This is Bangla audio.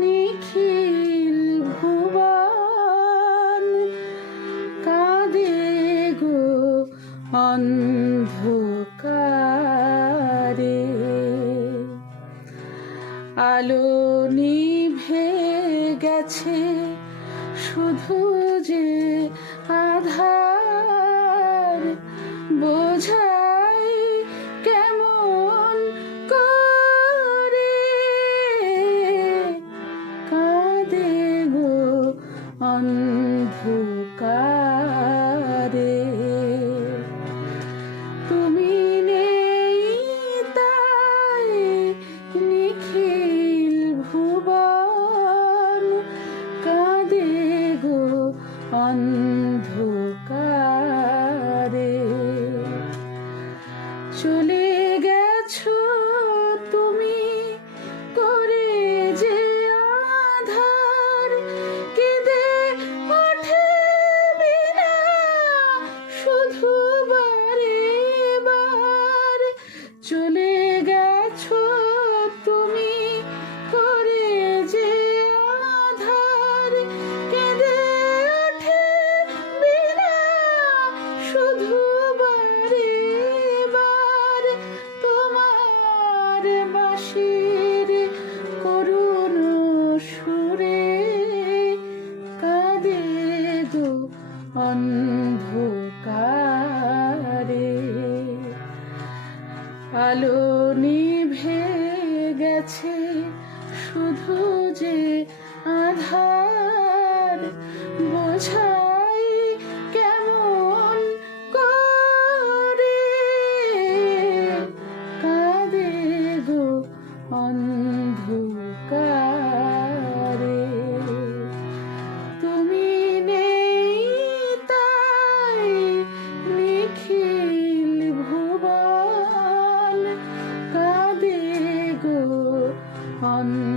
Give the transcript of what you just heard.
নিখিল গো আলো নিভে গেছে শুধু যে আধার বোঝা অন্ধকারে। তুমি নেই তাই নিখিল ভুবন কাঁদে গো অন্ধকারে শুধু বারে বার চলে গেছো তুমি করে যে আধার কেঁদে ওঠে বিনা শুধু বারে বার তোমার বাঁশির করুণ সুরে কাঁদে গো অন্ধকারে আলো নিভে গেছে শুধু যে আধার। বোঝাই কেমন করে কাঁদে গো অন্ধকার। on